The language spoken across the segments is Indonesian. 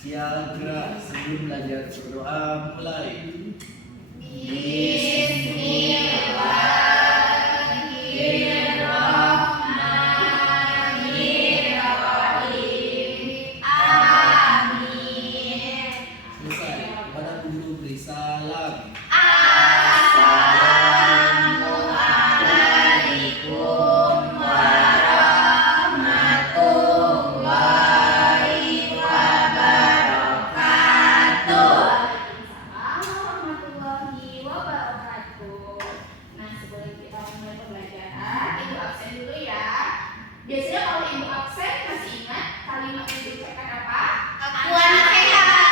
Siap gerak sebelum belajar berdoa mulai. Bismillahirrahmanirrahim. Amin. Selesai. Kepada guru beri salam. Assalamualaikum warahmatullahi wabarakatuh. Warahmatullahi wabarakatuh. Nah, sebelum kita mulai pembelajaran, ibu absen dulu ya. Biasanya kalau ibu absen masih ingat kalimat yang diucapkan apa? Aku anak hebat.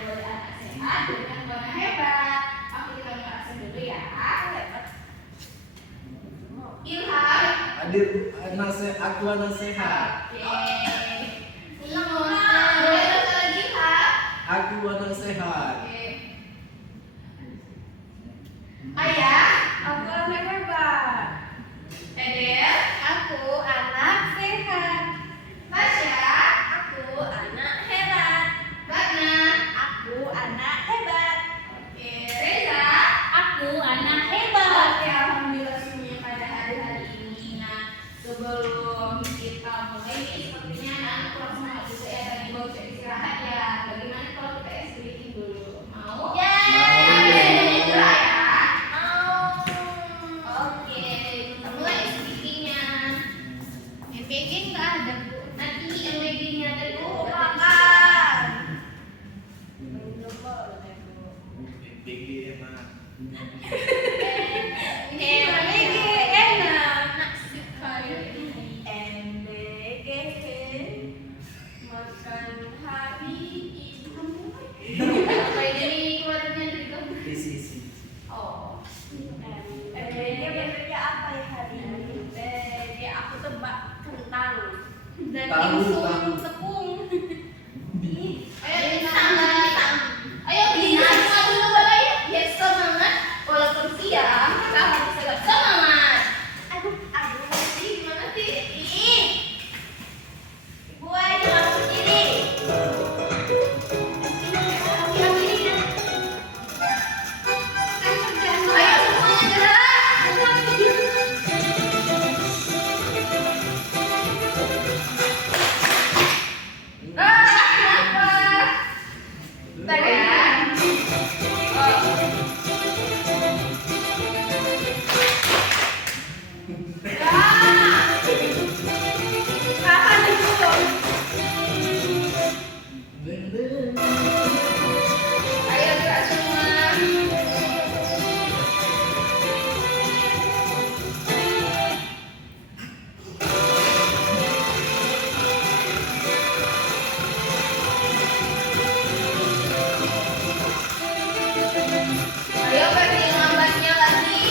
Boleh anak sehat dengan anak hebat. Oke, kita mulai absen dulu ya. Ilham. Hadir aku anak sehat. Boleh baca lagi, Ilham. Aku anak sehat. Ayah. Aku anak hebat. Edel. Aku anak sehat. Tasya. Aku anak hebat. Bana. Aku anak hebat. Oke, Reza. Aku anak hebat. Oke, alhamdulillah semuanya pada hari-hari ini. Nah, sebelum kita mulai nih, sepertinya anak kurang semangat juga ya, tadi baru cek istirahat ya. Bagaimana kalau kita ice breaking dulu? Mau? Ya. Mulai ya. Mau. Oke, kita mulai ice breakingnya. MPG nggak ada, Bu. Nanti MBG-nya tadi Bu, makan. PG emang. MPG enak. MPG makan hari ini. Apa ini keluarnya dari kamu? Isi. Oh. MPG bekerja apa ya hari ini? MPG aku tebak kentang dan Tahu. tepung. Ayo bintang. Ayo bintang semua dulu Bapak ya. Biar semangat. Walaupun siang, kita harus tetap semangat. Aduh, Sih, gimana sih? ih. Ibu aja langsung sini. Ayo semuanya gerak. Kenapa? Bentar ya. Kapan itu? Ayo gerak semua. Ayo bagi lambatnya lagi.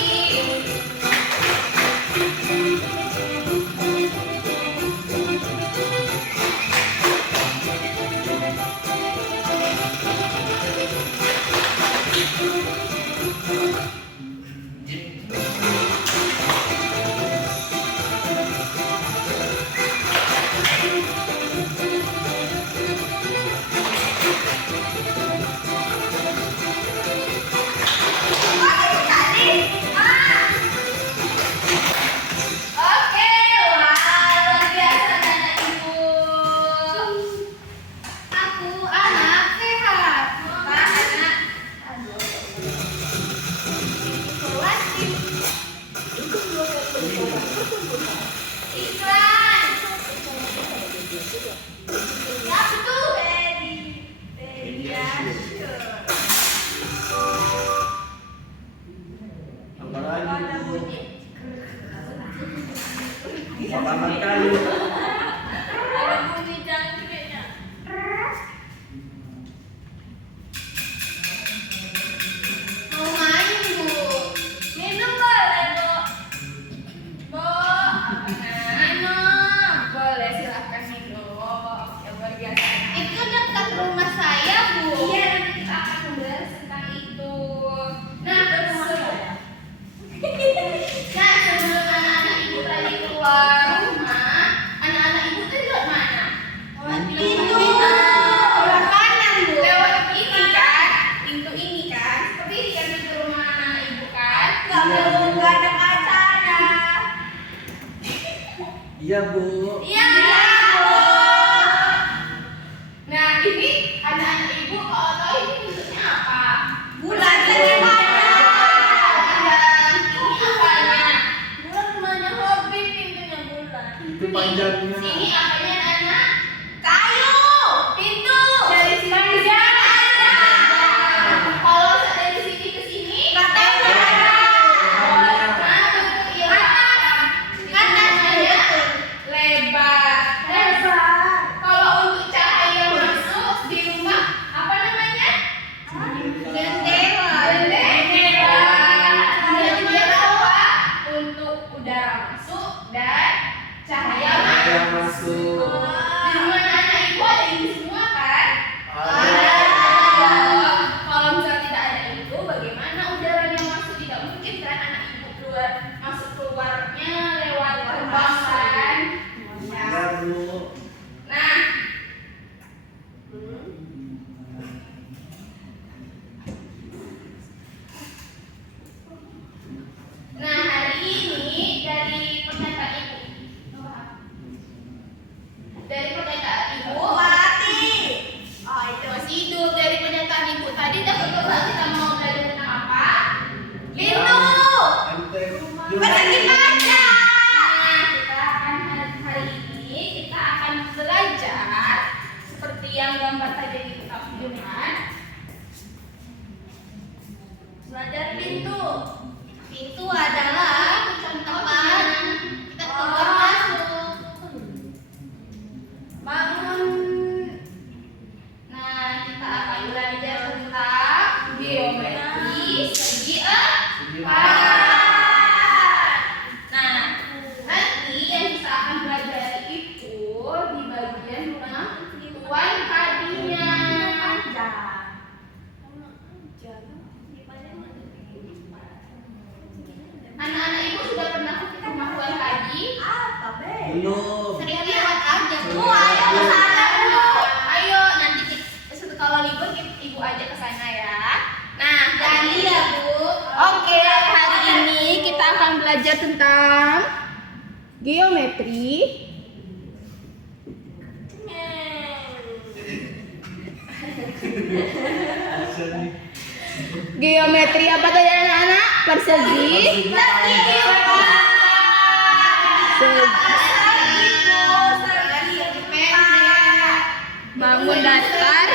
Oke, wah luar biasa anak ibu. Aku anak sehat. Pak anak. Iklan. akan belajar seperti yang gambar tadi kita tunjukkan. Belajar pintu. Pintu adalah tempat kita keluar masuk. Bangun. Nah, kita akan belajar tentang geometri segi empat. Nah, nanti yang kita akan belajar itu di bagian penentuan kadinya. Anak-anak ibu sudah pernah ke pembuatan kadi? Belum. Sering lewat aja. Oh, ayo ke sana dulu. Ayo nanti kalau libur ibu ajak ke sana ya. Nah, Jadi ya, Bu. oke, hari ini kita akan belajar tentang geometri. Geometri apa tadi anak-anak? Persegi. Bangun datar.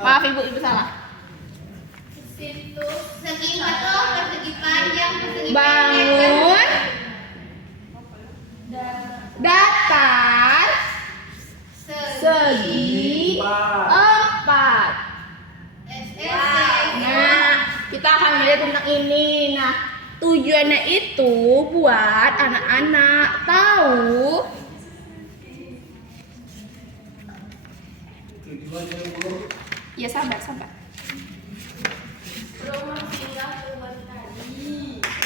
Maaf ibu salah. Segi empat tuh persegi panjang, persegi Bangun datar segi empat. Nah, kita akan melihat tentang ini. Nah, tujuannya itu buat anak-anak tahu ya sabar.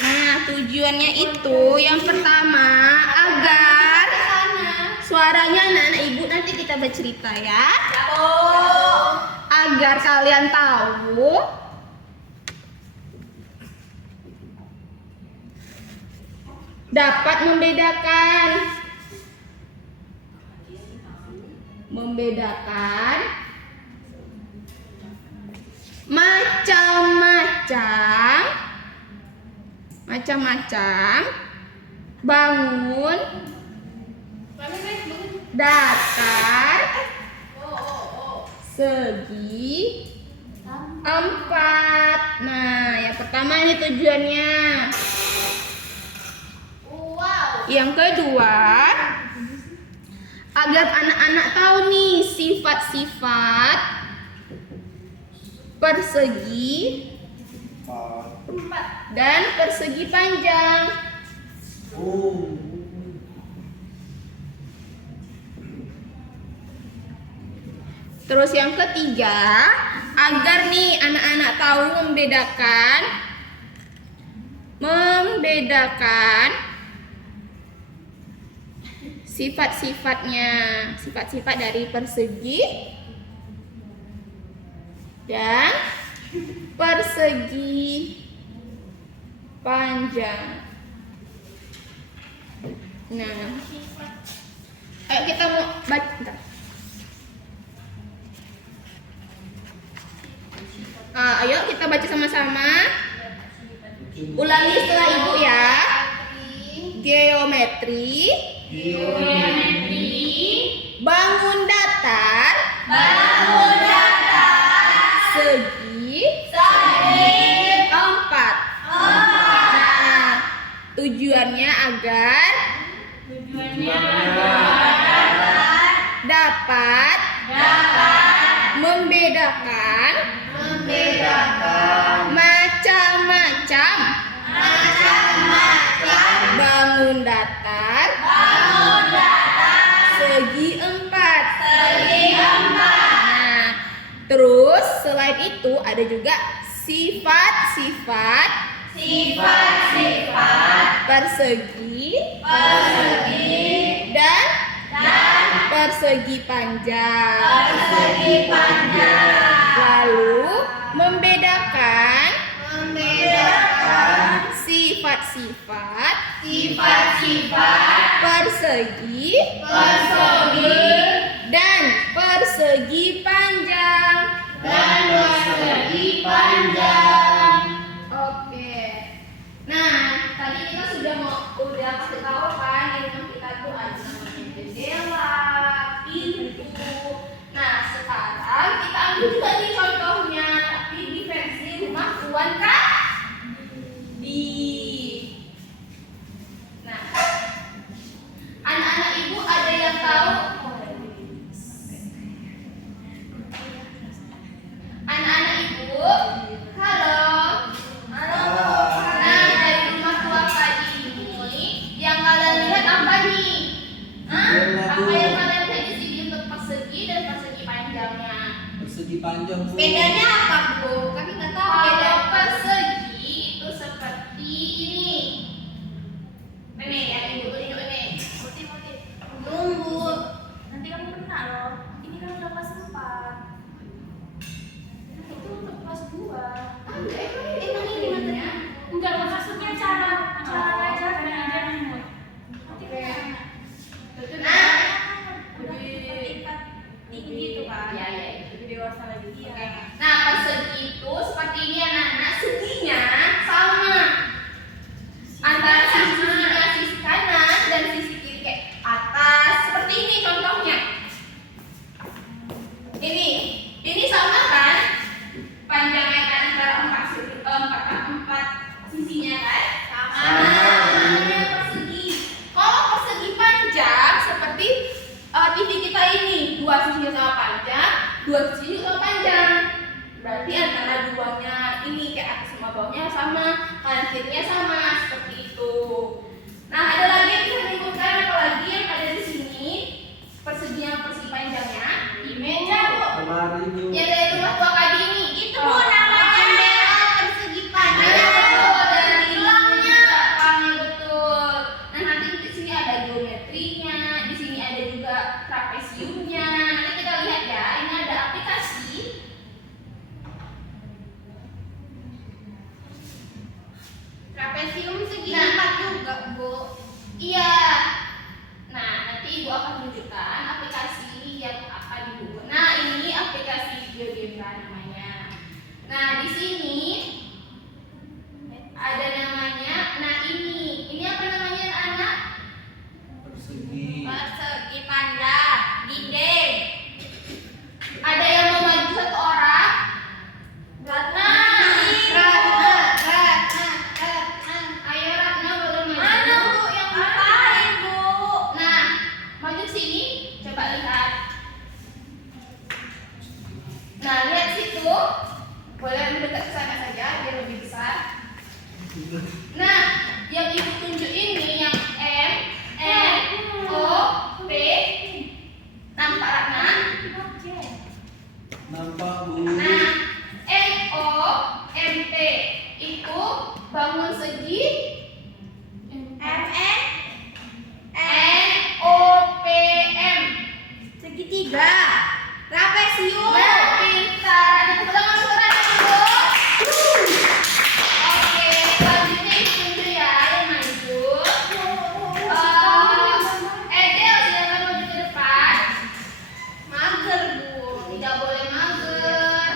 Nah, tujuannya itu yang pertama agar suaranya anak-anak ibu nanti kita bercerita ya. Agar kalian tahu dapat membedakan macam-macam bangun datar segi empat. Nah, yang pertama ini tujuannya. Yang kedua, agar anak-anak tahu nih sifat-sifat persegi dan persegi panjang. Terus yang ketiga, agar nih anak-anak tahu membedakan sifat-sifat dari persegi dan persegi panjang. Nah, ayo kita mau baca. Ayo kita baca sama-sama. Ulangi setelah ibu ya. Geometri. Bangun datar. Segi empat. Nah, tujuannya agar dapat membedakan macam-macam bangun datar segi empat. Nah, terus selain itu ada juga sifat-sifat persegi dan persegi panjang. Lalu membedakan sifat-sifat persegi dan persegi panjang. Oke. Nah, tadi kita udah kasih tahu kan di rumah kita tuh ada namanya jendela, ya Bu. Bedanya apa Bu? Kami nggak tahu. Beda persegi itu seperti ini. Ini yang ibu tunjuk ini. Putih. Tunggu. Nanti kamu kena loh. Ini kan udah kelas 4. Itu untuk kelas 2. Emang ini matanya? Enggak, maksudnya cara ngajarnya. Nanti kena. Nah, Udah tingkat tinggi tuh kan. Iya. Lebih dewasa lagi. Oke. Nah, persegi itu seperti ini anak-anak. Seginya sama antara sisi kanan dan sisi kiri kayak atas. Seperti ini contohnya. Ini sama kan? Panjangnya kan antara empat sisinya kan? Sama. Namanya persegi. Kalau persegi panjang seperti TV kita ini, dua sisinya sama panjang, dua sisinya sama panjang. Berarti antara duanya ini kayak atas sama bawahnya sama, kanan kirinya sama, seperti itu. Nah, ada lagi yang bisa dibutuhkan apa lagi yang ada di sini? Persegi panjangnya di meja, Bu. Lemari Bu. Yang dari rumah tua Kadi ini. Itu Bu namanya persegi panjang. Betul, dari tulangnya. Betul. Nah, nanti di sini ada geometrinya, di sini ada juga trapesiumnya. Nanti kita lihat ya, ini ada aplikasi. Trapesium segi Nah. 4 juga Bu. Iya. Nah, nanti Ibu akan tunjukkan aplikasi yang akan dibuat. Nah, ini aplikasi GeoGebra namanya. Nah, di sini ada namanya. Nah, ini apa namanya anak? Persegi. Persegi panjang. Dinding. Ada yang mau maju satu orang? Ratna. Ayo Ratna boleh maju. Mana Bu yang ngapain Bu? Nah, maju sini. Coba lihat. Nah, lihat situ. Boleh mendekat ke sana saja biar lebih besar. Nah, yang Ibu tunjuk ini yang M, N, O, P. Nampak Ratna? Nampak Bu. Nah, N, O, M, P itu bangun segi. MN N, O, P, M. segitiga. Trapesium. Nah, pintar. Ada tepuk tangan untuk Ratna dulu. Oke, selanjutnya Ibu tunjuk ya yang maju. Edel silakan maju ke depan. Mager Bu. Tidak boleh mager.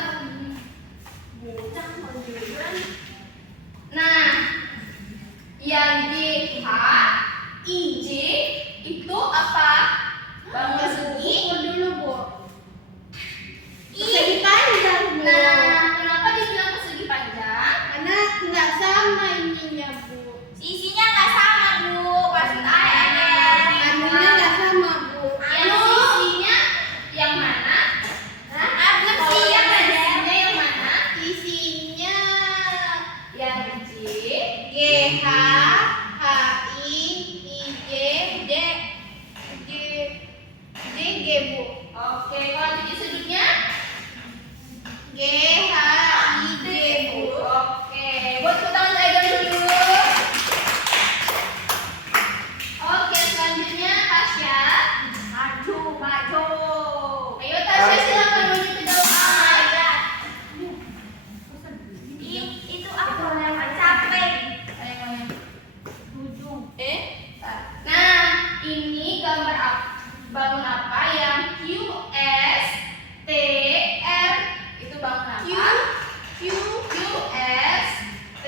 Bocah mageran. Nah, yang G, H, I, J itu apa? Bangun segi. Dulu Bu. Persegi panjang Bu. Nah, kenapa dibilang persegi panjang? Karena nggak sama ininya Bu. Sisinya nggak sama Bu. Maksud anunya nggak sama Bu. Yang sisinya yang mana? Kalau Yang sisinya yang mana? Isinya Yang J. G H H I J J G Bu. Oke, kalau titik sudutnya? G H I J Bu. Oke, buat tepuk tangan saya dulu. Oke, selanjutnya Tasya. Maju. Ayo Tasya silakan maju ke depan. Itu apa yang capek? Nah, ini gambar bangun apa yang Q, S, T, R. Itu bangun apa? Q, S, T,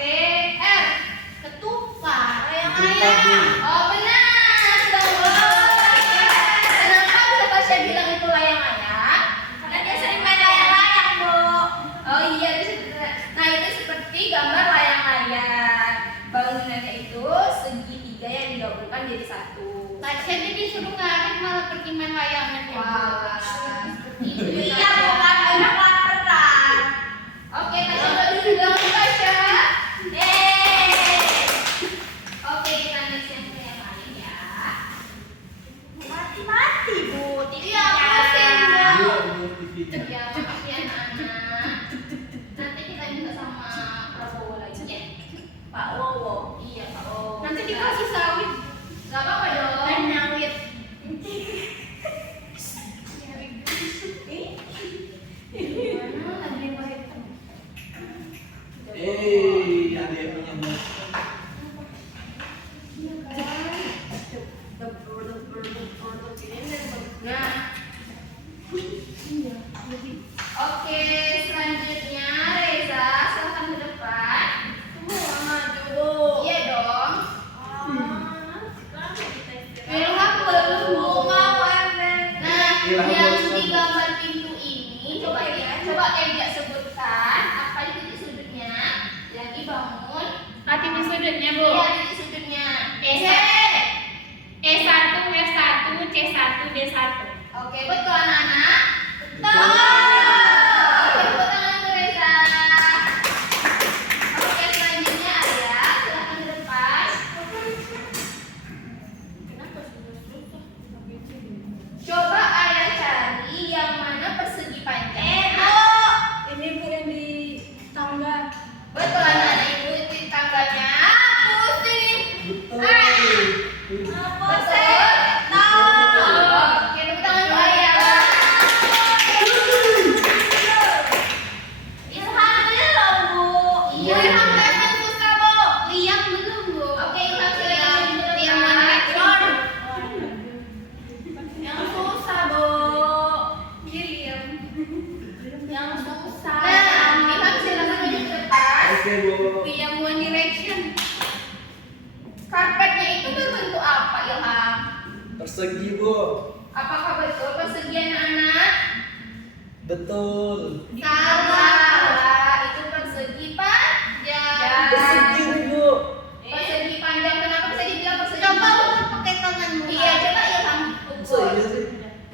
R. Ketupat. Ketupat, Bu. Oh benar, kenapa bisa Tasya bilang itu layang-layang? Karena dia sering main layang-layang Bu. Oh iya, nah itu seperti gambar layang-layang. Bangunannya itu segitiga yang digabungkan jadi satu. Tasya dia disuruh ngarit malah pergi main layangan ya Bu. Wah, seperti itu. Iya bukan banyak laparan. Oke, Tasya baju di dalam Tasya. Oke, kita next yang ke yang lain ya. Mati Bu. Iya, pusing, Bu. Iya Bu TV-nya. Ya, maaf ya anak-anak. yang di gambar pintu ini coba Eja sebutkan apa titik sudutnya yang dibangun. Titik sudutnya, Bu. Iya, titik sudutnya. E1, F1, C1, D1. Oke, betul anak-anak? Betul. Oke, tepuk tangan untuk Reza. Oke, selanjutnya Arya, silahkan ke depan. Coba Arya cari yang mana persegi panjang. Ini Bu yang di tangga. Betul anak-anak, ibu di tangganya. Pusing. Betul. Betul. Oke, tepuk tangan untuk Arya. Ilham belum, Bu. Iya, Ilham belum susah, Bu. Lihat belum, Bu. Oke, Ilham silakan yang mana rektor? Yang susah, Bu. Yang susah. Ilham silakan maju ke depan. Oke, Bu. Yang One Direction. Karpetnya itu berbentuk apa, Ilham? Persegi, Bu. Apakah betul persegi anak-anak? Betul. Salah, itu persegi panjang. Persegi nih, Bu. Persegi panjang, kenapa bisa dibilang persegi? Coba ukur pakai tanganmu. Iya, coba Ilham Masa ukur. iya sih?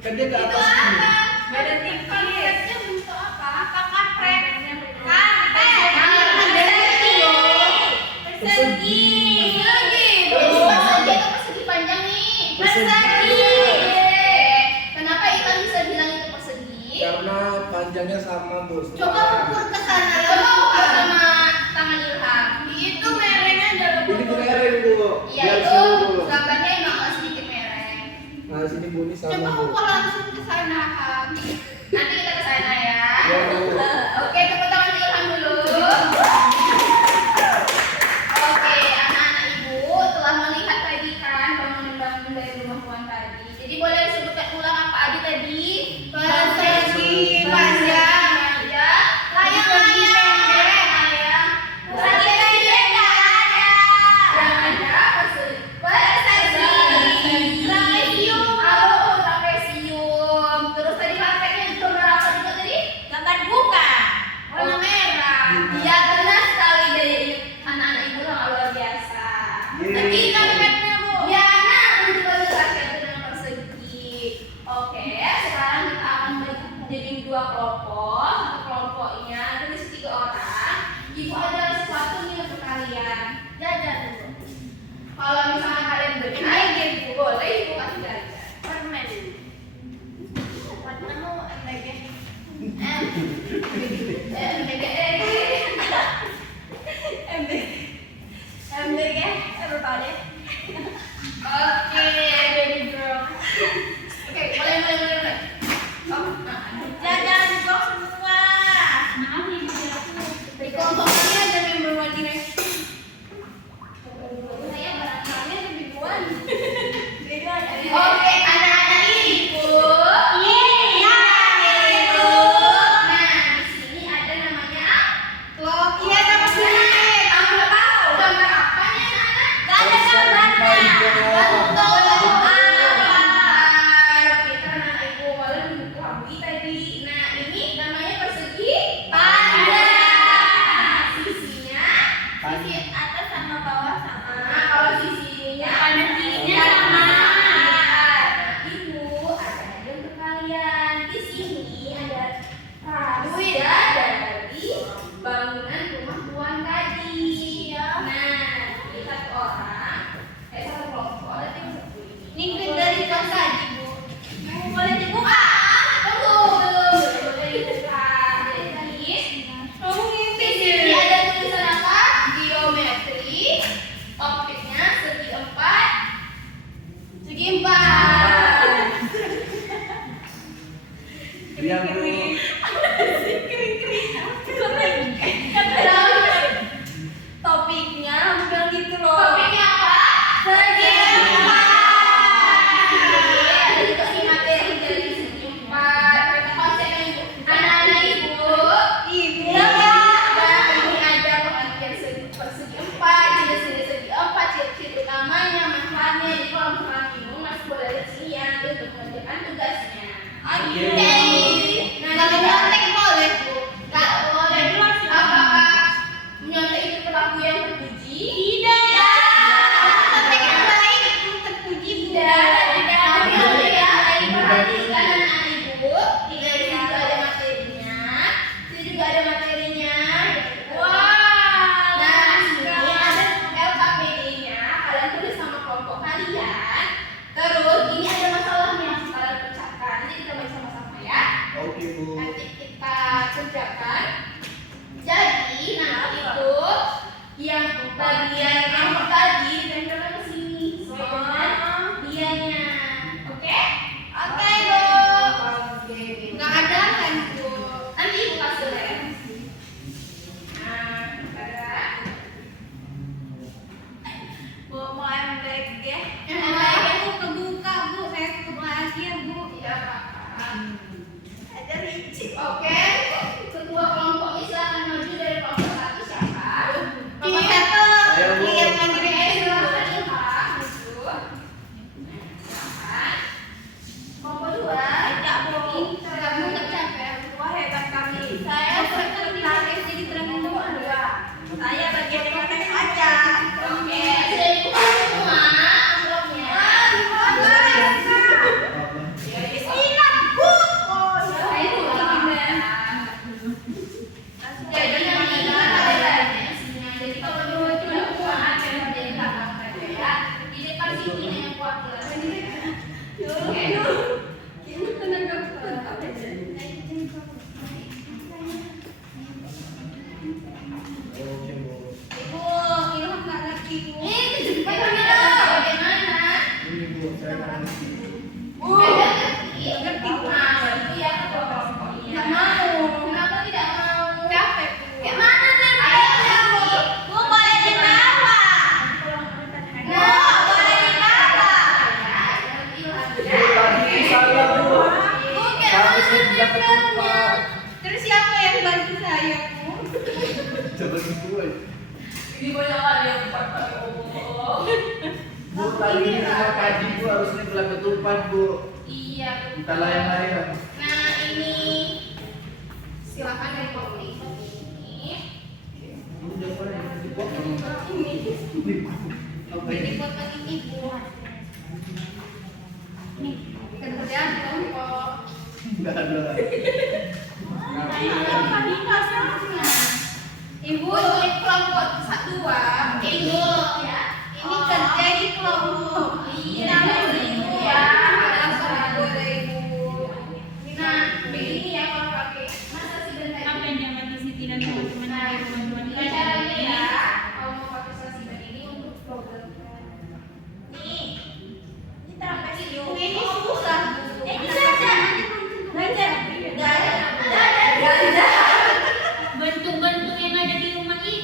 Kan dia ke Itu atas apa? nih. Beda tipis. Karpetnya bentuk apa? Apa Kampret. Persegi. Jadi persegi itu persegi panjang nih. Persegi. Kenapa Ilham bisa bilang itu persegi? Karena panjangnya sama, Bu. Coba ukur ke sana. Coba ukur sama tangan Ilham. Itu merengnya dalam Ini mereng, Bu. Iya, Biar itu seru, Bu. gambarnya emang agak sedikit mereng. Nah, sini Bu ini sama, Coba Bu. ukur langsung ke sana, Ham. Nanti kita ke sana ya. Ya, Bu. Oke, tepuk tangan untuk Ilham dulu. Oke, anak-anak ibu telah melihat tadi kan bangunan-bangunan dari rumah Puan tadi. Jadi boleh disebutkan ulang apa Adi tadi? Persegi panjang, ya. Layang-layang. Persegi pendek nggak ada. Yang ada persegi. Trapesium. Oh, trapesium. Terus tadi karpetnya gambar apa juga tadi? Gambar bunga. Warna merah. Iya, benar sekali dari anak-anak ibu yang luar biasa. Yeay. Tapi karpetnya, Bu. Ya, nah, mencoba jelaskan dengan persegi. Oke, sekarang kita akan jadi dua kelompok. Satu kelompoknya berisi 3 orang. Ibu ada sesuatu nih untuk kalian. Jajan dulu. Kalau misalnya kalian bikin aja, Ibu boleh Ibu kasih jajan. Permen. Warnamu MBG. MBG, everybody. Oke, baby girl. Oke, boleh. Oh, jajan kok semua. Maaf nih, Bu. Di kelompok ini ada member One Direction. Saya barangkali ada ribuan. Oke, anak-anak ibu. Iya, ibu. Nah, di sini ada namanya amplop. Iya, dapat sedikit. Amplop apa? Gambar apa nih, anak-anak? Gak ada gambarnya. Betul. Kita anak ibu malah mengetahui tadi. Nah, ini namanya persegi panjang. Sisinya, sisi atas sama bawah sama. Nah, kalau sisinya Kanan kirinya sama. Ibu, ada aja untuk kalian. Di sini ada ya dari bangunan rumah Puan tadi. Nah, di satu orang, satu kelompok ada 3 ini. Ini dari kelas tadi, Bu. Boleh dibuka? Belum boleh dibuka. Jadi, di sini ada tulisan apa? Geometri. Topiknya segi 4. Segi 4. Iya, Bu. Topiknya bilang gitu loh. Topiknya apa? Segi 4. Jadi kasih materi dari segi 4. Kita konsepnya itu anak-anak ibu. Ibu. Nah, ini ada pengertian persegi 4, ciri-ciri segi 4, ciri-ciri utamanya, manfaatnya. Jadi kalau misalkan bingung, masih boleh lihat sini ya, nanti untuk mengerjakan tugasnya. Oke. Kalau nyontek boleh, Bu. Nggak boleh. Apakah menyontek itu perilaku yang terpuji? Tidak. Nyontek yang baik itu terpuji, Bu. Tidak. Nyontek yang baik perhatikan anak ibu. Di sini juga ada materinya. Di sini juga ada materinya. Wah. Nah, di sini ada LKPD-nya. Kalian tulis sama kelompok kalian. Terus ini ada masalahnya yang harus kalian pecahkan. Jadi kita baca sama-sama ya. Oke, Bu. Nanti kita kerjakan. Jadi nanti itu yang bagian kelompok tadi ditempelkan ke sini sesuai dengan dianya. Oke? Oke, Bu. Nggak ada kan, Bu? Nanti Ibu kasih lem. Nah, ada. Bu mau MBG ya? Aku kebuka, Bu. Saya tutup lagi ya, Bu. Tidak apa-apa. Ada licin. Oke, ketua kelompoknya silakan maju dari kelompok satu siapa? Ini satu. Ayo, Bu. Lihat lagi deh. Silakan Ilham maju. Silakan. Kelompok dua. Tidak, Bu. Kamu nggak capek? Wah, hebat kami. Saya sekretaris jadi terang kelompok dua. Saya bagian yang tes aja. Oke, sudah dibuka semua amplopnya. Siap, Bu. Oh, Saya ulang. Jadi nanti ada isinya. Jadi kalau dua cuma semua ada yang di belakang saja ya. Di depan sini yang kuat Oke. Ini tenaga kuat. Apa aja? Oke, Bu. Ibu, Ilham nggak ngerti, Bu. Bagaimana? Ini, Bu, saya akan ngerti. Ngerti, Bu. Nah, itu ya ketua kelompoknya. Nggak mau. Kenapa tidak mau? Capek, Bu. Gimana nanti? Bu, boleh ditawa. Bu, boleh ditawa. Tadi saya, Bu. Bu, Harusnya bilang ketupat. terus siapa yang bantu saya, Bu? Coba gue. Ini banyak kali yang pakai omong. Bu, tadi sama kaji, Bu, harusnya bilang ketupat, Bu. Iya, betul. Kita layan-layan. Nah, ini silakan dari kelompok ini. Bu, jangan yang dipotong. Oke. Jadi potong ini, Bu. Nih, kerjaan kelompok. Enggak ada. Ibu, ini kelompok dua. Ibu, ya. Ini kerja di kelompok. Iya, Ibu ya. Boleh, Ibu. Nah, begini ya kalau pakai masa sih bentar. Apa yang diamati Siti dan teman-teman dari teman-teman Ini caranya ya, kalau mau pakai sasiban ini untuk program. Nih, Kita apa sih, Bu? ini susah, Bu. Ini saja. Belajar. Nggak ada. bentuk-bentuk yang ada di rumah ini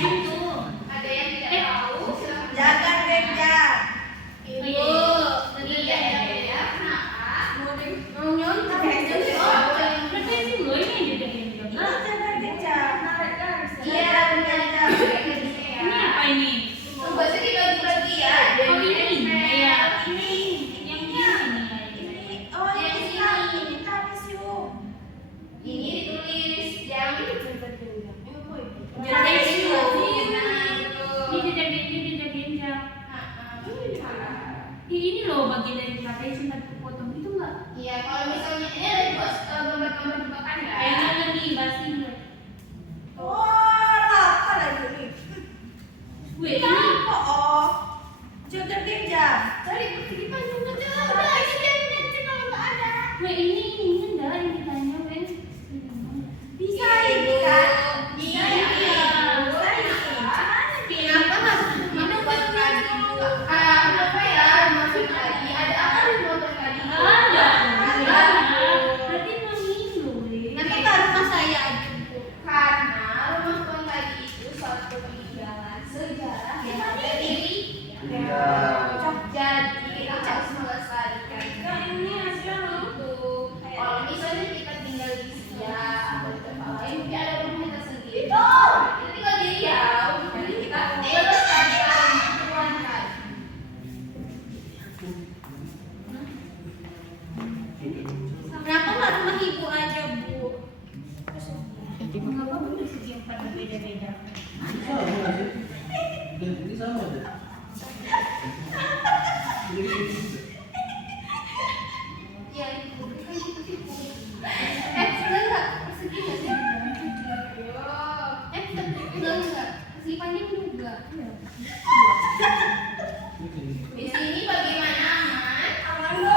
itu. Ada yang tidak tahu? Silakan. Jaga gereja. Ibu. Iya, ya. Kenapa? Mau nyontek. Berarti ini loh ini aja jadiin Ini jaga. jaga gereja. Iya, benar. Ini apa ini? Tugasnya dibagi-bagi ya. Oh ini ya. Ini. Yang ini Ini. Oh ini trapesium. Ini ditulis yang Jadi Betul. ini dijadiin jam. Ini loh bagian dari trapesium tadi potong itu enggak? Iya, kalau misalnya ini ada dua gambar-gambar jebakan ya. Kayaknya nih bahasa Inggris. Oh, apa lagi nih? Wih, Ini ini apa? Oh, jaga gereja. Tadi persegi panjang aja. Udah, ini biarin aja kalau nggak ada. wih ini enggak yang ditanya weh. Bisa ini kan? Iya, Bisa ini. iya. Bisa ini. Kenapa harus membuat tadi? Kenapa ya? Maksud tadi ada apa di motor tadi? Ada. Ada. Berarti memang ini loh weh. Nanti ke rumah saya aja, Bu. Karena rumah tuan tadi itu suatu peninggalan sejarah yang ada di Iya. Jadi kita harus melestarikan itu. Kalau misalnya kita tinggal di Siak atau di tempat lain, mungkin ada rumah kita sendiri. Kita tinggal di Riau, jadi kita melestarikan rumah tuan tadi. Kenapa nggak rumah ibu aja, Bu? Mengapa benar segi yang pada beda-beda? Ini sama nggak sih? Ini sama deh. Ya, itu kan gitu. Enggak, persegi nggak sih? Enggak. Persegi panjang juga. Di sini bagaimana aman? Aman, Bu.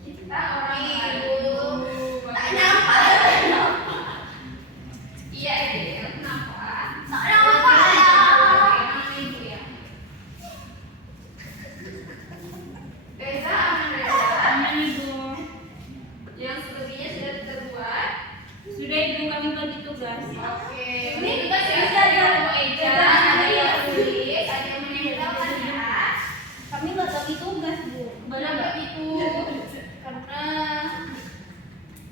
Kita orang Ibu. baru. Tak nyampe. Iya, iya. Kenapa? Tak nyampe. Emang ibu ya? Reza, aman Reza? Aman ibu. Yang selebihnya sudah terbuat. Sudah ibu kami bagi tugas. Oke. Ini tugas ya. Ada yang mau eja, ada yang tulis, ada yang menempelkan ya. Kami nggak bagi tugas, Bu. Benar begitu. Karena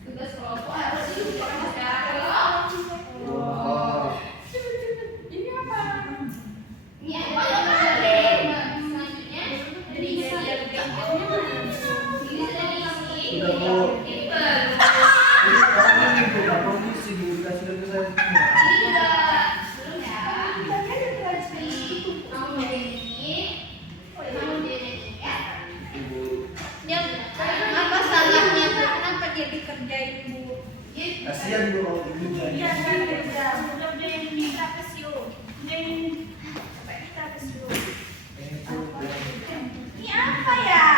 tugas kelompok harus diujikan secara kelompok. Wah. Ini apa? Ini apa yang ada? Selanjutnya dari bagian berikutnya mana? Ini sudah diisi. Sudah, Bu. Ini baru. Ini sekarang ini Bu, apa sih Bu? Kasih ke saya semua. Ini juga belum ya. Kamu jadi ini. Kamu jadi ini ya. Ibu. Ya, apa salahnya, Bu? Kenapa dia dikerjain, Bu? Gitu. Kasihan Bu kalau ibu jadi. Jaga gereja. Udah yang ini. Trapesium. Udah yang ini. Trapesium. Itu. Ini apa ya?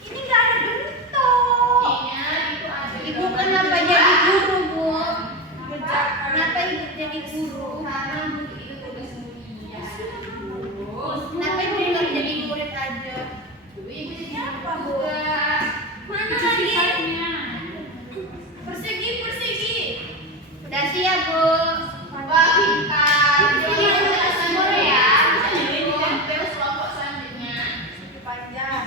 Ini nggak ada bentuk. Iya, itu ada. Ibu kenapa jadi guru, Bu? Kenapa ibu jadi guru? Karena itu tugas mulia. Kenapa ibu nggak jadi murid aja? Ibu jadi Apa, Bu? juga. Mana lagi? Sisanya. Persegi, persegi. Udah siap, Bu. Wah, pintar. Jadi Ini kita semua ya. Ini Terus kelompok selanjutnya. Panjang.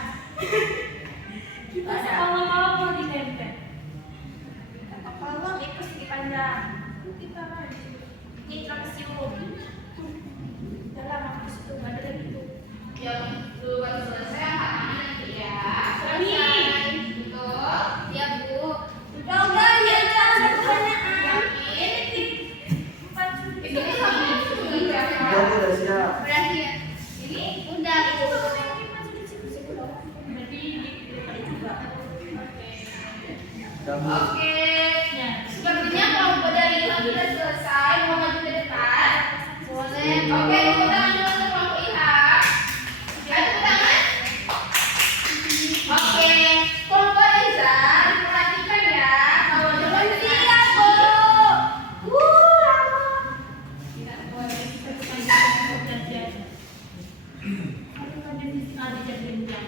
Kita sekolah-kolah di tempat. Kalau ini persegi panjang. Kita lagi. Ini trapesium. Dalam aku situ nggak ada lagi tuh. Yang duluan selesai angkat tangan nanti ya. Kami. Selesai. Betul. Ya, Bu. Udah, ya jangan ada pertanyaan. Yakin? Empat sudah. Itu sama. Udah Bu, udah siap. Berarti ya. Ini Udah, Bu. Berarti daripada juga. Udah Bu. oke. Ya. Sepertinya kelompok dari Ilham sudah selesai. Mau maju ke depan? Boleh. Oke, tepuk tangan dulu untuk kelompok Ilham. Ayo tepuk tangan. Oke, kelompok Reza, diperhatikan ya. Kalau jalan Siap, Bu. Lama. tidak boleh. Belajar. Aku ada di ada jam kerja.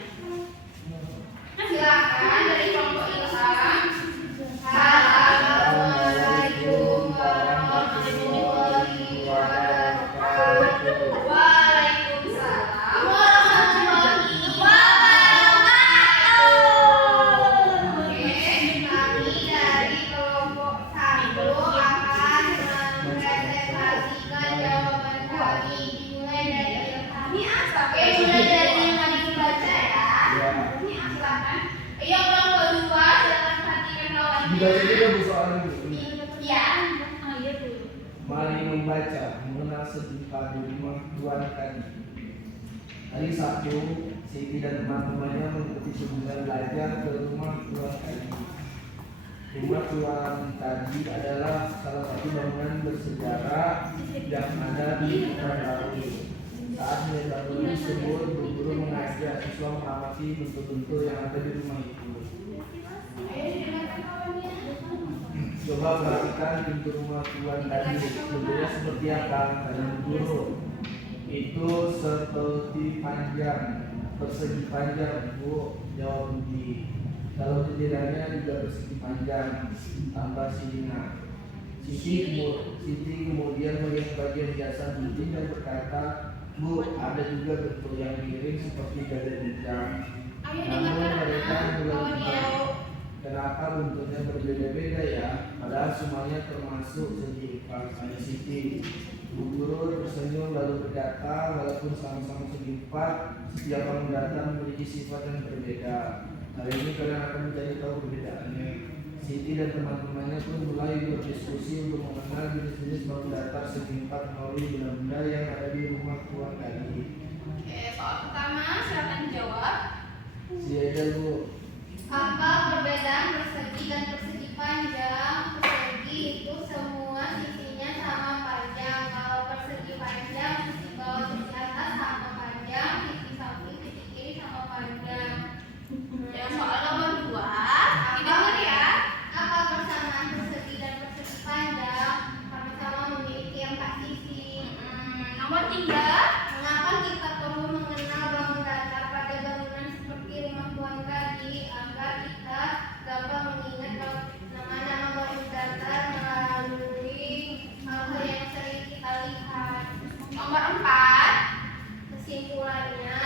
Silakan dari kelompok Ilham. semuanya. juga Bu soalnya Bu. Ya. Ah iya tuh. Mari membaca mengenal sejuta di rumah Tuhan tadi. Hari Sabtu, Siti dan teman-temannya mengikuti kunjungan belajar ke rumah Tuhan tadi. Rumah Tuhan tadi adalah salah satu bangunan bersejarah yang ada di Pekanbaru. Saat mendahului tersebut, guru mengajar siswa mengamati bentuk-bentuk yang ada di rumah itu. Coba perhatikan pintu rumah Tuhan tadi, bentuknya seperti apa? Kata guru. Itu seperti panjang, persegi panjang, Bu. Jawab Budi. Kalau jendelanya juga persegi panjang, tambah Sina. Siti kemudian melihat bagian biasa dinding dan berkata, Bu, ada juga bentuk yang miring seperti dada jenjang. Namun mereka belum tahu kenapa bentuknya berbeda-beda ya, padahal semuanya termasuk segi empat. Tanya Siti. Bu guru tersenyum lalu berkata, walaupun sama-sama segi empat, setiap bangun datang memiliki sifat yang berbeda. Hari ini kalian akan mencari tahu perbedaannya. Siti dan teman-temannya pun mulai berdiskusi untuk mengenal jenis-jenis bangun datar segi empat melalui benda-benda yang ada di rumah Tuhan tadi. Oke, soal pertama silakan dijawab. Siapa Bu? Apa perbedaan persegi dan persegi panjang? Persegi itu semua sisinya sama panjang. Kalau persegi panjang, sisi bawah sisi atas sama panjang, sisi samping sisi kiri sama panjang. Yang soal nomor 2, didengar ya. Apa persamaan persegi dan persegi panjang? Sama-sama memiliki 4 sisi. Nomor 3, mengapa kita perlu mengenal bangun datar pada bangunan seperti rumah Tuhan tadi agar kita dapat mengingat nama-nama bangun datar melalui hal-hal yang sering kita lihat. Nomor 4, kesimpulannya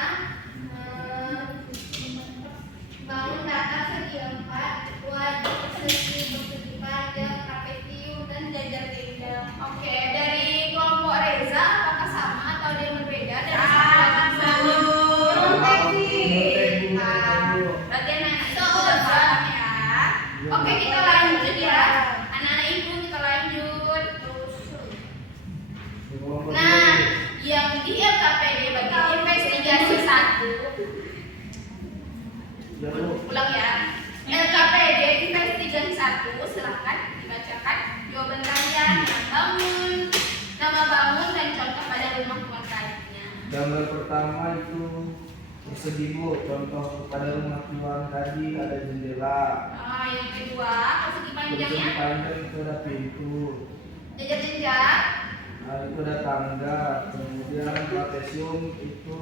bangun datar segi 4 wajib persegi panjang, trapesium dan jajar jenjang. Oke, dari kelompok Reza apakah sama atau ada yang berbeda dari berarti anak-anak itu udah paham ya. Oke, kita lanjut ya. Anak-anak ibu kita lanjut. Nah, yang di LKPD bagi investigasi 1. Ulang ya. LKPD investigasi 1, silakan dibacakan jawaban kalian. Nama bangun dan contoh pada rumah Tuhan tadinya. Gambar pertama itu persegi Bu. Contoh pada rumah Tuhan tadi ada jendela. Yang kedua, persegi panjangnya. Persegi panjang itu ada pintu. Jajar jenjang. Itu ada tangga. Kemudian trapesium itu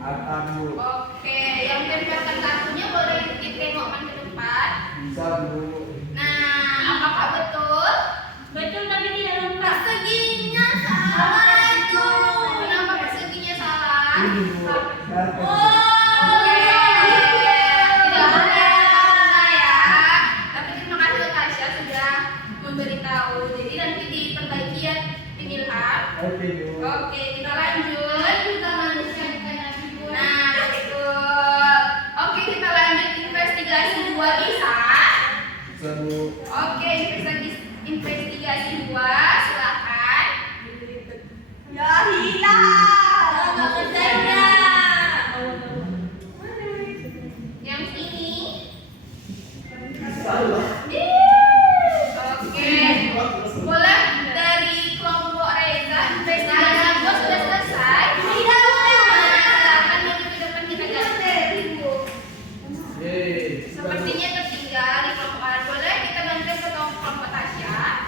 atap Bu. Oke, yang tempelkan kartunya boleh ditengokkan ke depan. Bisa Bu. Nah, apakah betul? Betul tapi tidak lengkap. Perseginya salah itu. Kenapa perseginya salah? Ini Bu. Oke, tidak boleh ya. Tapi terima kasih ke Tasya sudah memberitahu. Jadi nanti diperbaiki ya, Tim Ilham. Oke Bu. Oke, kita lanjut. Juga manusia nah, betul. Oke, kita lanjut investigasi 2 bisa. Bisa Bu. Oke, investigasi 2, silakan. Ya hilang. Yang ini. Oke. Boleh dari kelompok Reza investigasi 2 sudah selesai. Silakan maju ke depan kita ganti. Sepertinya tertinggal di kelompok A. Boleh kita ganti ke kelompok Tasya.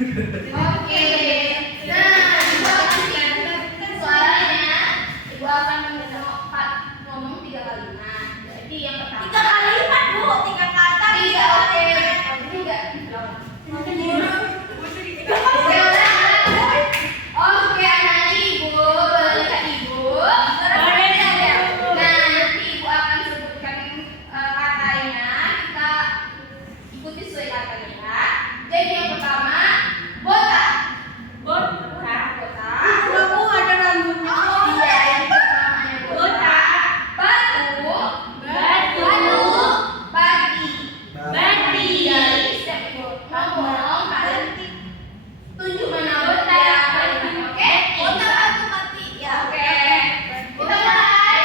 Oke. Nah, ibu akan suaranya. Ibu akan ngomong 3 kalimat. Jadi yang pertama. 3 kalimat Bu, 3 kata. 3 oke. 3. Oke, anak ibu, boleh lihat ibu. Nah, nanti ibu akan sebutkan katanya. Kita ikuti sesuai katanya ya. Jadi yang pertama, botak. Botak. Bu ada rambutnya. Iya, yang pertama ada botak. Batu. Bati. Jadi setiap ibu ngomong kalian tunjuk mana botak. Oke? Botak, batu, mati. Ya. Oke. Kita mulai.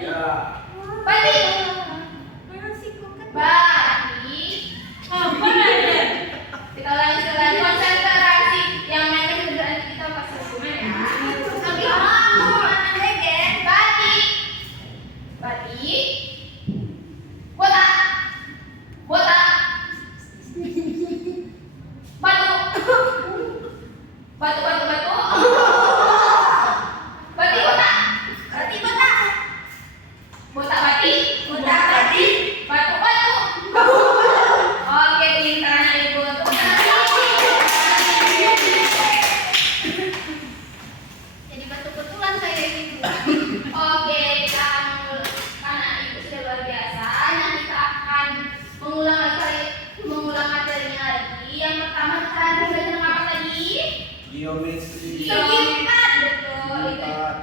Ya. Bati. Mana sih kok kan? Bati. Kita ulangi sekali, konsentrasi. Yang main kemudian kita kasih hukuman ya. Bati. Botak. Batu. Batu. Bati botak. Botak bati. Batu. Oke, pintar anak ibu. Jadi betul-betulan saya ini. Oke, kita akan karena ibu sudah luar biasa. Nah, kita akan mengulang materinya lagi. Yang pertama kita akan belajar apa tadi? Geometri. Betul, itu Empat.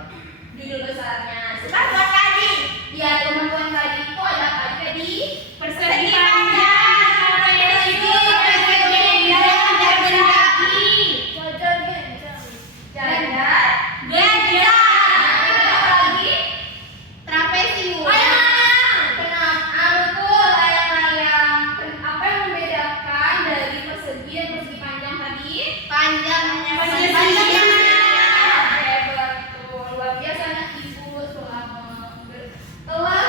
judul besarnya. Bukan buat tadi. Ya, teman-teman tadi itu ada apa tadi? Persegi panjang. Trapesium. Kenapa? Betul, layang-layang. Apa yang membedakan dari persegi dan persegi panjang tadi? Panjangnya. Oke, betul. Luar biasa anak ibu telah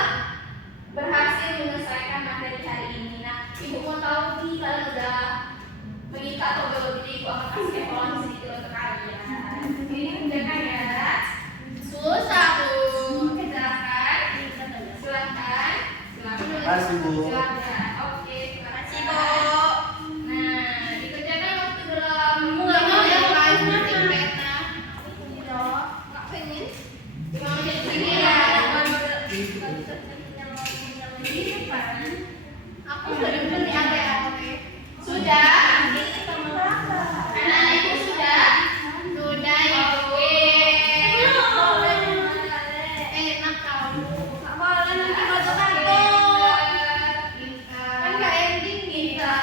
berhasil menyelesaikan materi hari ini. Nah, ibu mau tahu nih kalian udah menikah atau belum? Jadi ibu akan kasih evaluasi sedikit untuk kalian. Ini udah kan ya? Susah Bu. Oke, silakan. Terima kasih, Bu. Silakan. Oke, terima kasih Bu. Nah, dikerjakan waktu dalam sudah? Anak-anak ibu sudah? Sudah ya. Oke. Enak kamu. Boleh nanti foto-foto. Kan nggak ending kita.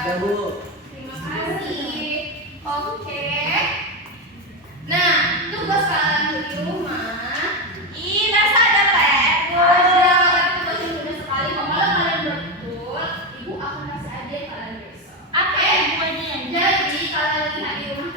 Udah Bu. Terima kasih. Oke. Nah, tugas kalian di rumah. Ih, masa ada Ada tugas yang mudah sekali. Kalau kalian betul, ibu akan kasih hadiah kalian besok. Apa yang buatnya? Jadi kalian lihat di rumah